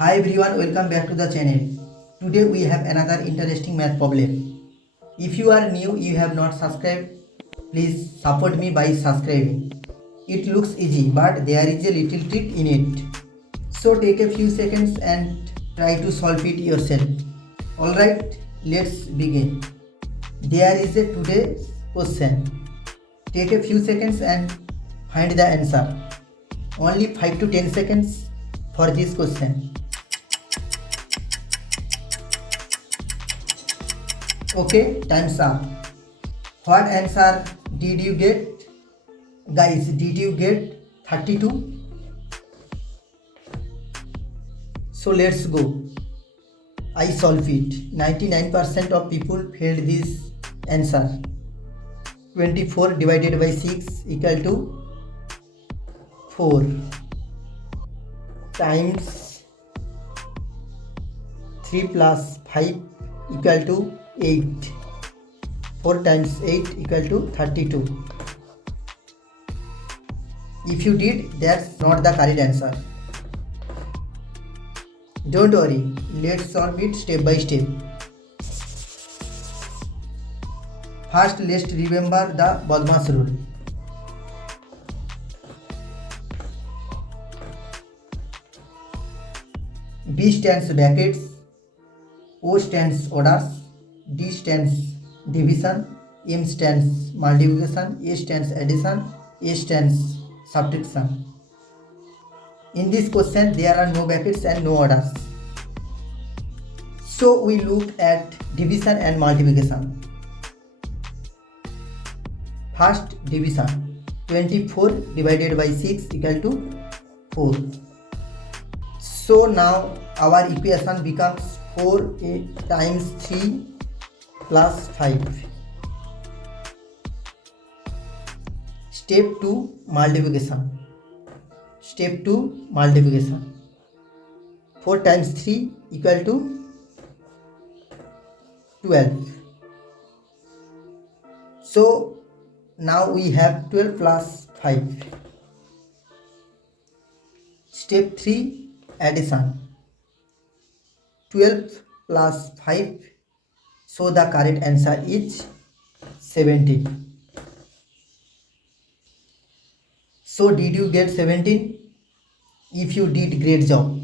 Hi everyone, welcome back to the channel. Today we have another interesting math problem. If you are new, you have not subscribed, please support me by subscribing. It looks easy, but there is a little trick in it. So take a few seconds and try to solve it yourself. Alright, let's begin. There is a today's question. Take a few seconds and find the answer. Only 5 to 10 seconds for this question. Okay, time's up. What answer did you get? Guys, did you get 32? So let's go. I solve it. 99% of people failed this answer. 24 divided by 6 equal to 4 times 3 plus 5 equal to 8. 4 times 8 equal to 32. If you did, that's not the correct answer. Don't worry, let's solve it step by step. First, let's remember the BODMAS rule. B stands brackets, O stands orders, D stands division, M stands multiplication, A stands addition, A stands subtraction. In this question, there are no brackets and no orders. So we look at division and multiplication. First, division. 24 divided by 6 equal to 4. So now our equation becomes 4 times 3 plus 5. Step 2, multiplication. Step 2, multiplication. 4 times 3 equal to 12. So now we have 12 plus 5. Step 3, addition. 12 plus 5. So the correct answer is 17. So did you get 17? If you did, great job.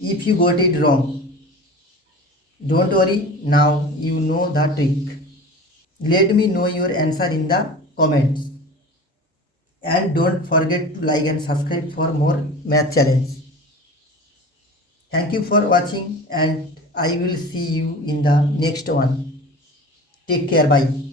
If you got it wrong, don't worry, now you know the trick. Let me know your answer in the comments. And don't forget to like and subscribe for more math challenge. Thank you for watching and I will see you in the next one. Take care, bye.